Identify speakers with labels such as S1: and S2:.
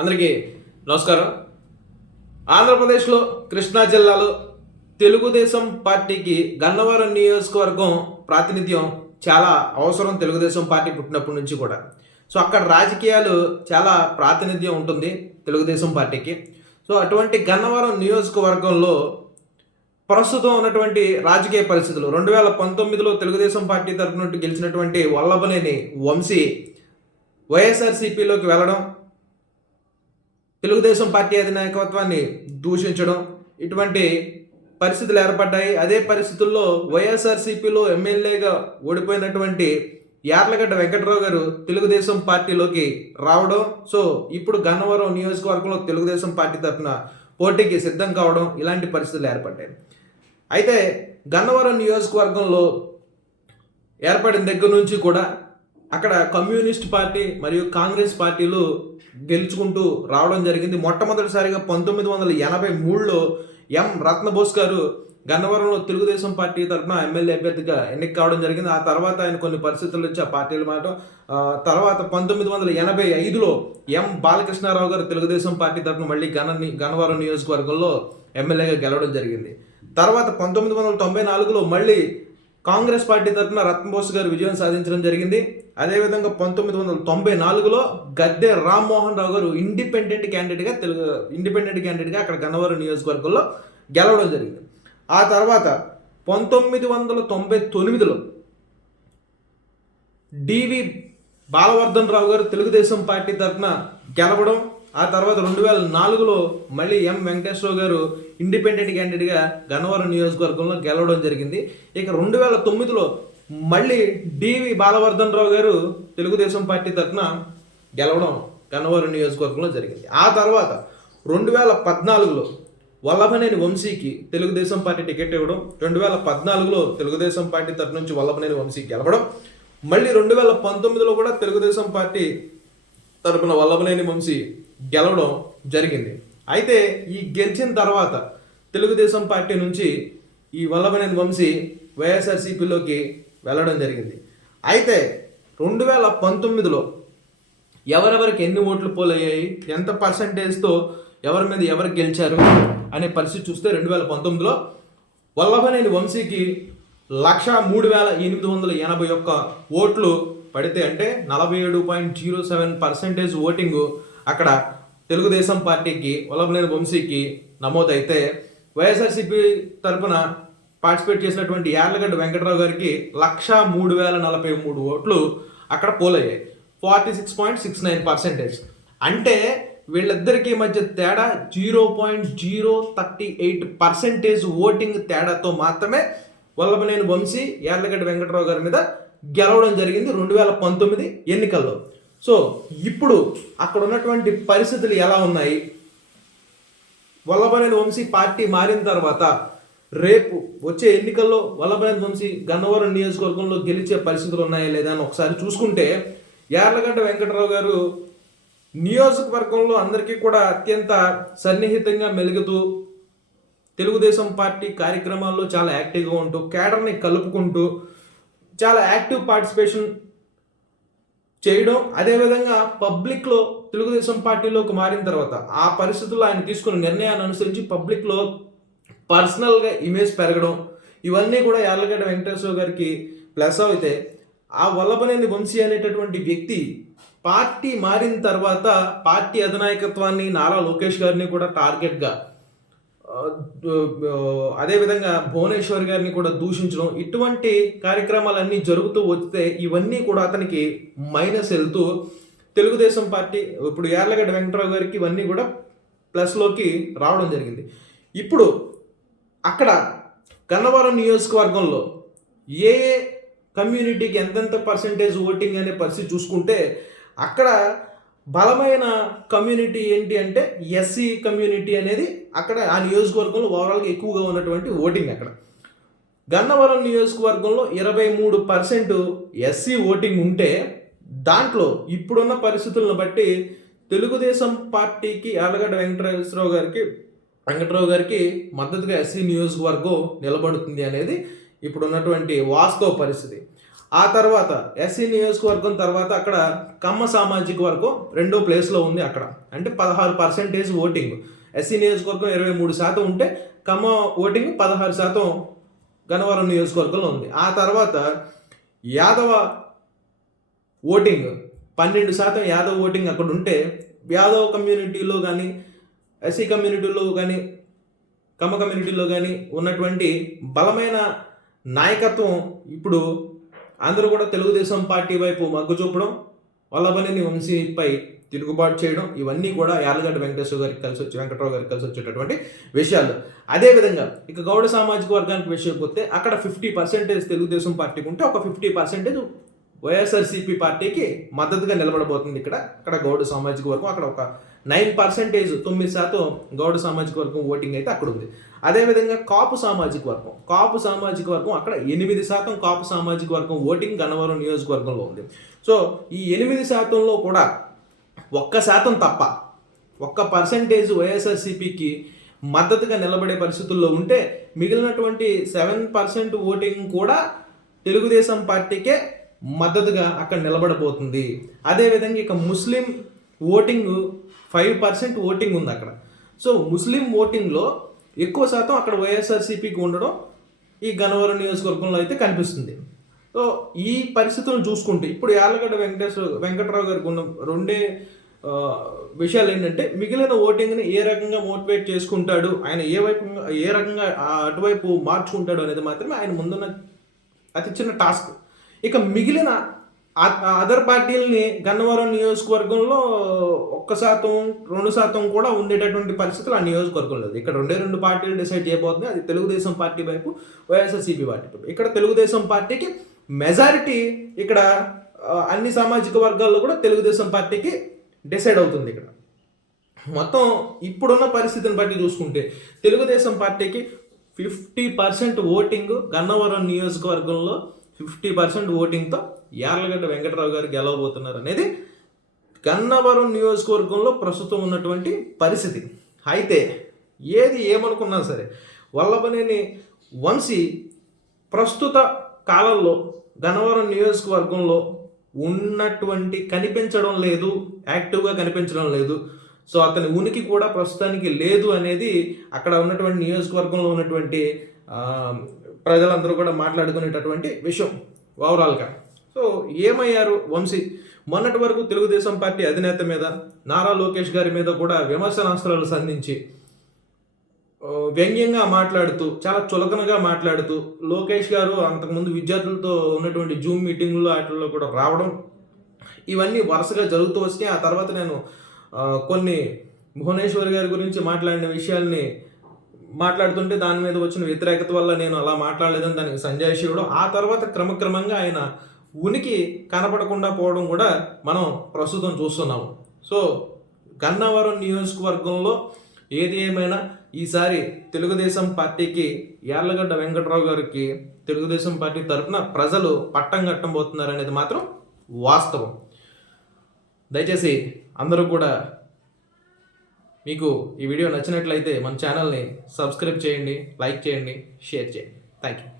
S1: అందరికీ నమస్కారం. ఆంధ్రప్రదేశ్లో కృష్ణా జిల్లాలో తెలుగుదేశం పార్టీకి గన్నవరం నియోజకవర్గం ప్రాతినిధ్యం చాలా అవసరం తెలుగుదేశం పార్టీ పుట్టినప్పటి నుంచి కూడా. సో అక్కడ రాజకీయాలు చాలా ప్రాతినిధ్యం ఉంటుంది తెలుగుదేశం పార్టీకి. సో అటువంటి గన్నవరం నియోజకవర్గంలో ప్రస్తుతం ఉన్నటువంటి రాజకీయ పరిస్థితులు రెండు వేల పంతొమ్మిదిలో తెలుగుదేశం పార్టీ తరఫు నుండి గెలిచినటువంటి వల్లభనేని వంశీ వైఎస్ఆర్సీపీలోకి వెళ్ళడం తెలుగుదేశం పార్టీ అధినాయకత్వాన్ని దూషించడం ఇటువంటి పరిస్థితులు ఏర్పడ్డాయి. అదే పరిస్థితుల్లో వైఎస్ఆర్సీపీలో ఎమ్మెల్యేగా ఓడిపోయినటువంటి యార్లగడ్డ వెంకటరావు గారు తెలుగుదేశం పార్టీలోకి రావడం. సో ఇప్పుడు గన్నవరం నియోజకవర్గంలో తెలుగుదేశం పార్టీ తరఫున పోటీకి సిద్ధం కావడం ఇలాంటి పరిస్థితులు ఏర్పడ్డాయి. అయితే గన్నవరం నియోజకవర్గంలో ఏర్పడిన దగ్గర నుంచి కూడా అక్కడ కమ్యూనిస్ట్ పార్టీ మరియు కాంగ్రెస్ పార్టీలు గెలుచుకుంటూ రావడం జరిగింది. మొట్టమొదటిసారిగా పంతొమ్మిది వందల ఎనభై మూడులో ఎం. రత్నబోస్ గారు గన్నవరంలో తెలుగుదేశం పార్టీ తరఫున ఎమ్మెల్యే అభ్యర్థిగా ఎన్నిక కావడం జరిగింది. ఆ తర్వాత ఆయన కొన్ని పరిస్థితులు వచ్చి ఆ పార్టీలు మారడం. తర్వాత పంతొమ్మిది వందల ఎనభై ఐదులో ఎం. బాలకృష్ణారావు గారు తెలుగుదేశం పార్టీ తరఫున మళ్ళీ గణ గన్నవరం నియోజకవర్గంలో ఎమ్మెల్యేగా గెలవడం జరిగింది. తర్వాత పంతొమ్మిది వందల తొంభై నాలుగులో మళ్ళీ కాంగ్రెస్ పార్టీ తరఫున రత్నబోస్ గారు విజయం సాధించడం జరిగింది. అదేవిధంగా పంతొమ్మిది వందల తొంభై నాలుగులో గద్దె రామ్మోహన్ రావు గారు ఇండిపెండెంట్ క్యాండిడేట్గా తెలుగు ఇండిపెండెంట్ క్యాండిడేట్గా అక్కడ గన్నవరం నియోజకవర్గంలో గెలవడం జరిగింది. ఆ తర్వాత పంతొమ్మిది వందల తొంభై తొమ్మిదిలో డివి బాలవర్ధన్ రావు గారు తెలుగుదేశం పార్టీ తరఫున గెలవడం ఆ తర్వాత రెండు వేల నాలుగులో మళ్ళీ ఎం వెంకటేశ్వరరావు గారు ఇండిపెండెంట్ క్యాండిడేట్గా గన్నవరం నియోజకవర్గంలో గెలవడం జరిగింది. ఇక రెండు వేల తొమ్మిదిలో మళ్ళీ డివి బాలవర్ధన్ రావు గారు తెలుగుదేశం పార్టీ తరఫున గెలవడం గన్నవరం నియోజకవర్గంలో జరిగింది. ఆ తర్వాత రెండు వేల పద్నాలుగులో వల్లభనేని వంశీకి తెలుగుదేశం పార్టీ టికెట్ ఇవ్వడం రెండు వేల పద్నాలుగులో తెలుగుదేశం పార్టీ తరఫు నుంచి వల్లభనేని వంశీ గెలవడం మళ్ళీ రెండు వేల పంతొమ్మిదిలో కూడా తెలుగుదేశం పార్టీ తరపున వల్లభనేని వంశీ గెలవడం జరిగింది. అయితే ఈ గెలిచిన తర్వాత తెలుగుదేశం పార్టీ నుంచి ఈ వల్లభనేని వంశీ వైఎస్ఆర్సీపీలోకి వెళ్ళడం జరిగింది. అయితే రెండు వేల పంతొమ్మిదిలో ఎవరెవరికి ఎన్ని ఓట్లు పోలయ్యాయి ఎంత పర్సంటేజ్తో ఎవరి మీద ఎవరు గెలిచారు అనే పరిస్థితి చూస్తే రెండు వేల పంతొమ్మిదిలో వల్లభనేని వంశీకి లక్ష మూడు వేల ఎనిమిది వందల ఎనభై ఒక్క ఓట్లు పడితే అంటే నలభై ఏడు point zero seven percentage voting అక్కడ తెలుగుదేశం పార్టీకి వల్లభనేని వంశీకి నమోదైతే వైఎస్ఆర్సీపీ తరపున పార్టిసిపేట్ చేసినటువంటి యార్లగడ్డ వెంకటరావు గారికి లక్షా మూడు వేల నలభై మూడు ఓట్లు అక్కడ పోలయ్యాయి. Forty six point six nine percentage. అంటే వీళ్ళిద్దరికీ మధ్య తేడా zero point zero thirty eight percentage voting తేడాతో మాత్రమే వల్లభనేని వంశీ యార్లగడ్డ వెంకటరావు గారి మీద గెలవడం జరిగింది రెండు వేల పంతొమ్మిది ఎన్నికల్లో. సో ఇప్పుడు అక్కడ ఉన్నటువంటి పరిస్థితులు ఎలా ఉన్నాయి? వల్లభనేని వంశీ పార్టీ మారిన తర్వాత రేపు వచ్చే ఎన్నికల్లో వల్లభనేని వంశీ గన్నవరం నియోజకవర్గంలో గెలిచే పరిస్థితులు ఉన్నాయా లేదా అని ఒకసారి చూసుకుంటే యార్లగడ్డ వెంకటరావు గారు నియోజకవర్గంలో అందరికీ కూడా అత్యంత సన్నిహితంగా మెలుగుతూ తెలుగుదేశం పార్టీ కార్యక్రమాల్లో చాలా యాక్టివ్గా ఉంటూ కేడర్ని కలుపుకుంటూ చాలా యాక్టివ్ పార్టిసిపేషన్ చేయడం అదేవిధంగా పబ్లిక్లో తెలుగుదేశం పార్టీలోకి మారిన తర్వాత ఆ పరిస్థితుల్లో ఆయన తీసుకున్న నిర్ణయాన్ని అనుసరించి పబ్లిక్లో పర్సనల్గా ఇమేజ్ పెరగడం ఇవన్నీ కూడా యార్లగడ్డ వెంకటేశ్వర గారికి ప్లస్ అవుతాయి ఆ వల్లభనేని వంశీ అనేటటువంటి వ్యక్తి పార్టీ మారిన తర్వాత పార్టీ అధినాయకత్వాన్ని నారా లోకేష్ గారిని కూడా టార్గెట్గా అదేవిధంగా భువనేశ్వర్ గారిని కూడా దూషించడం ఇటువంటి కార్యక్రమాలన్నీ జరుగుతూ వస్తే ఇవన్నీ కూడా అతనికి మైనస్ వెళ్తూ తెలుగుదేశం పార్టీ ఇప్పుడు యార్లగడ్డ వెంకటరావు గారికి ఇవన్నీ కూడా ప్లస్లోకి రావడం జరిగింది. ఇప్పుడు అక్కడ గన్నవరం నియోజకవర్గంలో ఏ ఏ కమ్యూనిటీకి ఎంతెంత పర్సంటేజ్ ఓటింగ్ అనే పరిస్థితి చూసుకుంటే అక్కడ బలమైన కమ్యూనిటీ ఏంటి అంటే ఎస్సీ కమ్యూనిటీ అనేది అక్కడ ఆ నియోజకవర్గంలో ఓవరాల్గా ఎక్కువగా ఉన్నటువంటి ఓటింగ్ అక్కడ. గన్నవరం నియోజకవర్గంలో ఇరవై మూడు పర్సెంట్ ఎస్సీ ఓటింగ్ ఉంటే దాంట్లో ఇప్పుడున్న పరిస్థితులను బట్టి తెలుగుదేశం పార్టీకి యార్లగడ్డ వెంకటేశ్వరరావు గారికి వెంకటరావు గారికి మద్దతుగా ఎస్సీ నియోజకవర్గం నిలబడుతుంది అనేది ఇప్పుడున్నటువంటి వాస్తవ పరిస్థితి. ఆ తర్వాత ఎస్సీ నియోజకవర్గం తర్వాత అక్కడ కమ్మ సామాజిక వర్గం రెండో ప్లేస్లో ఉంది అక్కడ. అంటే పదహారు పర్సెంటేజ్ ఓటింగ్. ఎస్సీ నియోజకవర్గం ఇరవై మూడు శాతం ఉంటే కమ్మ ఓటింగ్ పదహారు శాతం గన్నవరం నియోజకవర్గంలో ఉంది. ఆ తర్వాత యాదవ ఓటింగ్ పన్నెండు శాతం యాదవ్ ఓటింగ్ అక్కడ ఉంటే యాదవ్ కమ్యూనిటీలో కానీ ఎస్సీ కమ్యూనిటీలో కానీ కమ్మ కమ్యూనిటీలో కానీ ఉన్నటువంటి బలమైన నాయకత్వం ఇప్పుడు అందరూ కూడా తెలుగుదేశం పార్టీ వైపు మగ్గు చూపడం వల్లభనేని వంశీపై తిరుగుబాటు చేయడం ఇవన్నీ కూడా యార్లగడ్డ వెంకటేశ్వర గారికి కలిసి వచ్చి వెంకట్రావు గారికి కలిసి వచ్చేటటువంటి విషయాలు. అదేవిధంగా ఇక గౌడ సామాజిక వర్గానికి విషయం పోతే అక్కడ ఫిఫ్టీ పర్సెంటేజ్ తెలుగుదేశం పార్టీకి ఉంటే ఒక ఫిఫ్టీ పర్సెంటేజ్ వైఎస్ఆర్సీపీ పార్టీకి మద్దతుగా నిలబడబోతుంది ఇక్కడ. అక్కడ గౌడ సామాజిక వర్గం అక్కడ ఒక నైన్ పర్సెంటేజ్ తొమ్మిది శాతం గౌడ సామాజిక వర్గం ఓటింగ్ అయితే అక్కడ ఉంది. అదేవిధంగా కాపు సామాజిక వర్గం. కాపు సామాజిక వర్గం అక్కడ ఎనిమిది శాతం కాపు సామాజిక వర్గం ఓటింగ్ గన్నవరం నియోజకవర్గంలో ఉంది. సో ఈ ఎనిమిది శాతంలో కూడా ఒక్క శాతం తప్ప ఒక్క పర్సెంటేజ్ వైఎస్ఆర్సీపీకి మద్దతుగా నిలబడే పరిస్థితుల్లో ఉంటే మిగిలినటువంటి సెవెన్ పర్సెంట్ ఓటింగ్ కూడా తెలుగుదేశం పార్టీకే మద్దతుగా అక్కడ నిలబడబోతుంది. అదేవిధంగా ఇక Muslim voting five percent voting ఉంది అక్కడ. సో ముస్లిం ఓటింగ్లో ఎక్కువ శాతం అక్కడ వైఎస్ఆర్సీపీకి ఉండడం ఈ గన్నవరం నియోజకవర్గంలో అయితే కనిపిస్తుంది. సో ఈ పరిస్థితులను చూసుకుంటే ఇప్పుడు యాలగడ్డ వెంకటేశ్వర వెంకటరావు గారికి ఉన్న రెండే విషయాలు ఏంటంటే మిగిలిన ఓటింగ్ని ఏ రకంగా మోటివేట్ చేసుకుంటాడు ఆయన ఏ వైపు ఏ రకంగా అటువైపు మార్చుకుంటాడు అనేది మాత్రమే ఆయన ముందున్న అతి చిన్న టాస్క్. ఇక మిగిలిన అదర్ పార్టీలని గన్నవరం నియోజకవర్గంలో ఒక్క శాతం రెండు శాతం కూడా ఉండేటటువంటి పరిస్థితులు ఆ నియోజకవర్గం లేదు. ఇక్కడ రెండే రెండు పార్టీలు డిసైడ్ చేయబోతున్నాయి. అది తెలుగుదేశం పార్టీ వైపు వైఎస్ఆర్సీపీ పార్టీ వైపు. ఇక్కడ తెలుగుదేశం పార్టీకి మెజారిటీ ఇక్కడ అన్ని సామాజిక వర్గాల్లో కూడా తెలుగుదేశం పార్టీకి డిసైడ్ అవుతుంది ఇక్కడ. మొత్తం ఇప్పుడున్న పరిస్థితిని బట్టి చూసుకుంటే తెలుగుదేశం పార్టీకి ఫిఫ్టీ పర్సెంట్ ఓటింగ్ గన్నవరం నియోజకవర్గంలో ఫిఫ్టీ పర్సెంట్ ఓటింగ్తో యార్లగడ్డ వెంకటరావు గారు గెలవబోతున్నారు అనేది గన్నవరం నియోజకవర్గంలో ప్రస్తుతం ఉన్నటువంటి పరిస్థితి. అయితే ఏది ఏమనుకున్నా సరే వల్లభనేని వంశీ ప్రస్తుత కాలంలో గన్నవరం నియోజకవర్గంలో ఉన్నటువంటి కనిపించడం లేదు యాక్టివ్గా కనిపించడం లేదు. సో అతని ఉనికి కూడా ప్రస్తుతానికి లేదు అనేది అక్కడ ఉన్నటువంటి నియోజకవర్గంలో ఉన్నటువంటి ప్రజలందరూ కూడా మాట్లాడుకునేటటువంటి విషయం. ఓవరాల్గా సో ఏమయ్యారు వంశీ? మొన్నటి వరకు తెలుగుదేశం పార్టీ అధినేత మీద నారా లోకేష్ గారి మీద కూడా విమర్శనాస్త్రాలు సంధించి వ్యంగ్యంగా మాట్లాడుతూ చాలా చులకనగా మాట్లాడుతూ లోకేష్ గారు అంతకుముందు విద్యార్థులతో ఉన్నటువంటి జూమ్ మీటింగ్లో వాటిల్లో కూడా రావడం ఇవన్నీ వరుసగా జరుగుతూ వచ్చినాయి. ఆ తర్వాత నేను కొన్ని భువనేశ్వర్ గారి గురించి మాట్లాడిన విషయాల్ని మాట్లాడుతుంటే దాని మీద వచ్చిన వ్యతిరేకత వల్ల నేను అలా మాట్లాడలేదని దానికి సంజయ్ శివుడు ఆ తర్వాత క్రమక్రమంగా ఆయన ఉనికి కనపడకుండా పోవడం కూడా మనం ప్రస్తుతం చూస్తున్నాము. సో గన్నవరం నియోజకవర్గంలో ఏది ఏమైనా ఈసారి తెలుగుదేశం పార్టీకి యార్లగడ్డ వెంకట్రావు గారికి తెలుగుదేశం పార్టీ తరఫున ప్రజలు పట్టం కట్టబోతున్నారు అనేది మాత్రం వాస్తవం. దయచేసి అందరూ కూడా మీకు ఈ వీడియో నచ్చినట్లయితే మన ఛానల్ని సబ్స్క్రైబ్ చేయండి లైక్ చేయండి షేర్ చేయండి. Thank you